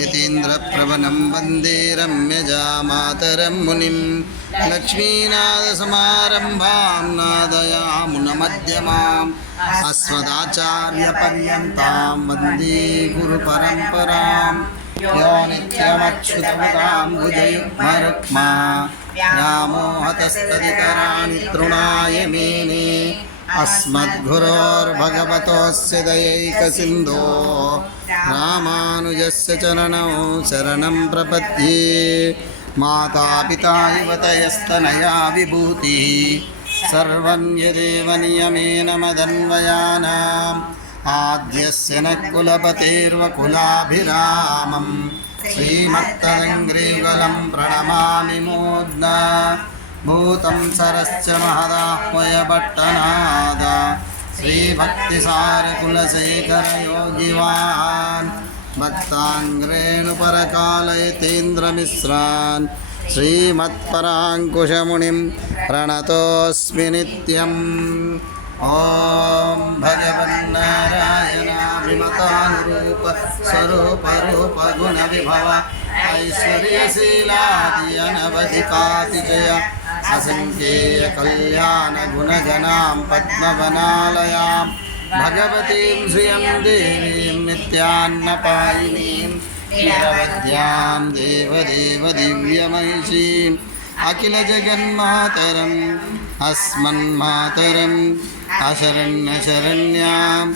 यतीन्द्रप्रवनं वन्दे रम्यजामातरं मुनिं लक्ष्मीनाथसमारम्भां नादयामुनमध्यमाम् अस्मदाचार्यपर्यन्तां वन्दे गुरुपरम्परां यो नित्यमच्युतपदां भुजयुग्मरुक्मा रामो हतस्तदितराणि तृणाय मेने अस्मद्गुरोर्भगवतोऽस्य दयैकसिन्धो रामानुजस्य चरणौ शरणं प्रपद्ये मातापिता युवतयस्तनया विभूतिः सर्वं यदेव नियमेन मदन्वयानाम् आद्यस्य न कुलपतेर्वकुलाभिरामं श्रीमत्तदङ्घ्रियुगलं प्रणमामि मूर्ध्ना भूतं सरश्च महदाह्वयभट्टनाद श्रीभक्तिसारकुलशेखरयोगिवान् भक्ताङ्ग्रेणुपरकालयतीन्द्रमिश्रान् श्रीमत्पराङ्कुशमुनिं प्रणतोऽस्मि नित्यम् ॐ भगवन्नारायणाभिमतानुरूप स्वरूपरूपगुणविभव ऐश्वर्यशीलादियनवधिकातिजय असङ्ख्येयकल्याणगुणगणां पद्मवनालयां भगवतीं श्रियं देवीं नित्यान्नपायिनीं निरवध्यां देवदेवदिव्यमहिषीम् अखिलजगन्मातरम् अस्मन्मातरम् अशरण्यशरण्याम्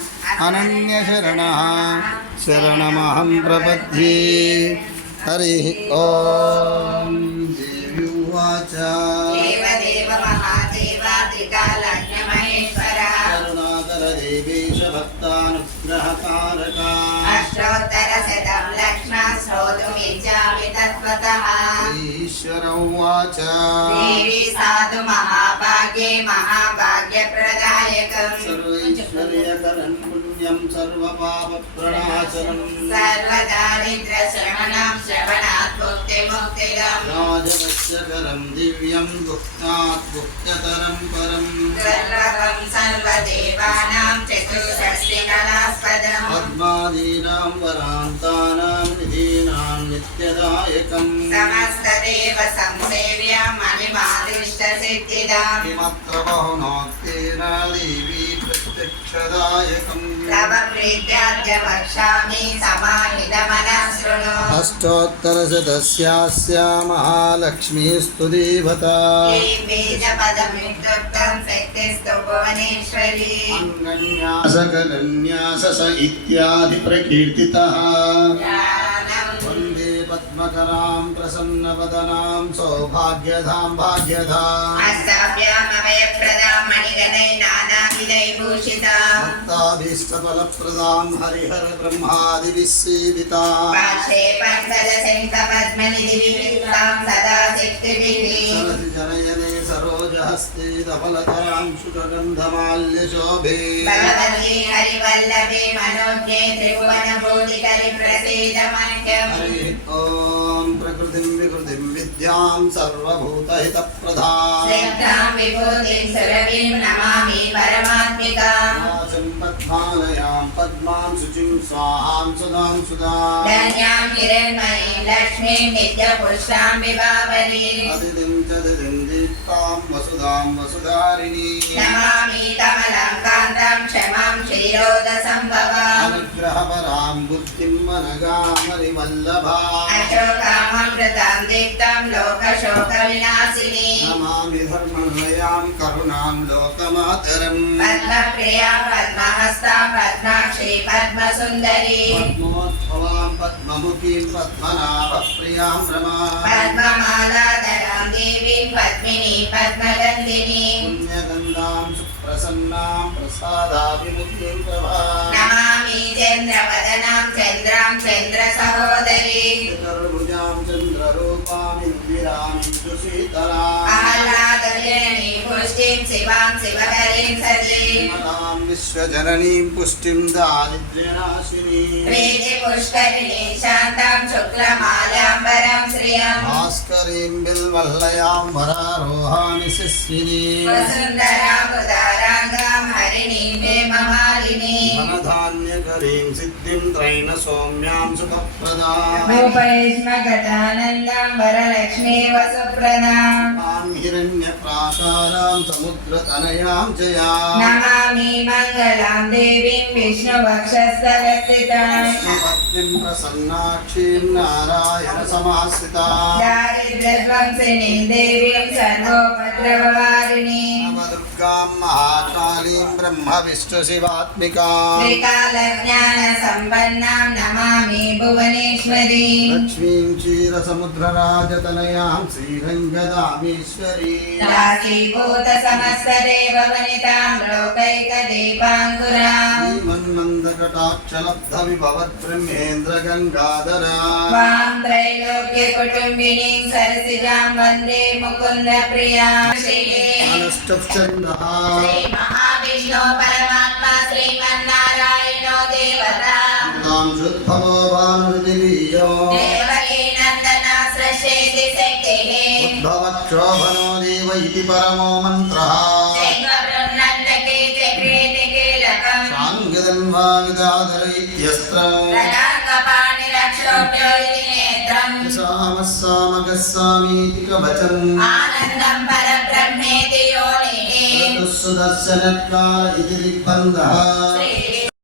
अनन्यशरणः शरणमहं प्रपद्ये। हरिः ॐ। देवी उवाच देवदेव महादेवात्रिकालज्ञमहेश्वरा करुणाकर देवेश भक्तानुग्रहकारका अष्टोत्तरशतं लक्ष्मण श्रोतुमिच्छामि तत्त्वतः। ईश्वर उवाच देवी साधु महाभाग्ये महाभाग्यप्रदायकम् सर्वैश्वर्यकरं पुण्यं सर्वपापप्रणाशनं सर्वदारिद्र्यशमनं श्रवणात् मुक्तिमुक्तिदम् राजवश्यकरं दिव्यं गुप्तात् गुप्ततरं परं सर्वं सर्वदेवानां चतुष्षष्टिकलास्पदम् पद्मादीनां वरान्तानां निधीनां नित्यदायकं समस्तदेव संसेव्यं मणिमादिष्टसिद्धिदाम् किमत्र बहुनोक्तेन देवी प्रत्यक्षदायकं तव प्रीत्याद्य वक्ष्यामि समाहितमनः शृणु। अष्टोत्तरशतस्यास्य महालक्ष्मीस्तु देवता ह्रीं बीजपदमित्युक्तं शक्तिस्तु भुवनेश्वरी। सकलन्यास इत्यादि प्रकीर्तितः ज्ञानं वन्दे पद्मकरां प्रसन्नवदनां सौभाग्यधां भाग्यधाम् अस्ताभ्यामभयप्रदां मणिगणैः नानाविधैर्भूषितां भक्ताभीष्टफलप्रदां हरिहर ब्रह्मादिभिः सेवितां पार्श्वे पङ्कजशङ्खपद्मनिधिविवृतां सदा शक्तिभिः सरसि जनयने सरोजहस्ते धवलतरां सुगन्धमाल्यशोभे भगवती हरिवल्लभे मनोज्ञे त्रिभुवनभूतिकरि प्रसीद मह्यम्। हरिः ॐ प्रकृतिं विकृतिं विद्यां सर्वभूतहितप्रदां श्रद्धां विभूतिं सुरभिं नमामि परमात्मिकाम्। वाचं पद्मालयां पद्मां शुचिं स्वाहां सुधां सुधां धन्यां हिरण्मयीं लक्ष्मीं नित्यपुष्टां विभावरीम्। अदितिं च दितिं दीप्तां वसुधां वसुधारिणीं नमामि कमलं कान्तां क्षमां क्षीरोदसम्भवाम्। अनुग्रहपरां बुद्धिं मनगां हरिवल्लभां अशोकामृतां दीप्तां लोकशोकविनाशिनीं। नमामि धर्महयां करुणां लोकमातरं पद्मप्रियां पद्महस्तां पद्माक्षी पद्मसुन्दरी। पद्मोद्भवां पद्ममुखीं पद्मनाभप्रियां रमां पद्ममालाधरां देवीं पद्मिनी पद्मगन्धिनीं। पुण्यगन्धां सुप्रसन्नां प्रसादाभिमुखीं प्रभां नमामि चन्द्रवदनां चन्द्रां चन्द्रसहोदरीं। चतुर्भुजां चन्द्ररूपां इन्दिरां सुशीतलां आह्लादजननीं पुष्टिं शिवां शिवकरीं सतीं श्रीमतां विश्वजननीं पुष्टिं दारिद्र्यनाशिनीं प्रीति पुष्करिणीं शान्तां शुक्लमालाम्बरं श्रियं भास्करीं बिल्वल्लयां वरारोहाणि शिश्विनीं वसुन्धरामुदाराङ्गां हरिणीं हेममालिनीं धनधान्यकरीं सिद्धिं त्रैणसौम्यां सुखप्रदां भूपैष्मगतानन्दां वरलक्ष्मी वसुप्रदां तां हिरण्यप्राकारां समुद्रतनयां जयां नमामि मङ्गलां देवीं विष्णुवक्षस्थलस्थितां विष्णुपत्नीं प्रसन्नाक्षीं नारायणसमाश्रितां दारिद्र्यध्वंसिनीं देवीं सर्वोपद्रववारिणीं नवदुर्गां महाकालीं ब्रह्मविष्णुशिवात्मिकां त्रिकालज्ञानसम्पन्नां नमामि भुवनेश्वरीं लक्ष्मीं क्षीरसमुद्रराजतनयां श्रीरङ्गदामेश्वरीं दासीभूतसमस्तदेववनितां लोकैकदीपाङ्कुरां श्रीमन्मन्दकटाक्षलब्धविभवद्ब्रह्मेन्द्रगङ्गाधरां वां त्रैलोक्यकुटुम्बिनीं सरसिजां वन्दे मुकुन्दप्रियां अनुष्टुप्छन्दः श्रीमहाविष्णो परमात्मा श्रीमन्नारायणो देवता तां शुद्धवो भानुर्दिवीयो देवकी नन्दना सृष्टेति शक्तिः उद्भवक्षोभनो देव इति परमो मन्त्रः शैवबृहन्नन्दके चक्रेति कीलकम् साङ्गदन्वाविदाधर इत्यस्त्रम् ललाकपाणिरक्षोभ्यो इति नेत्रम् सामः सामगः सामीति कवचम् आनन्दं परब्रह्मेति योनिः ऋतुः सुदर्शनत्काल इति दिग्बन्धः श्री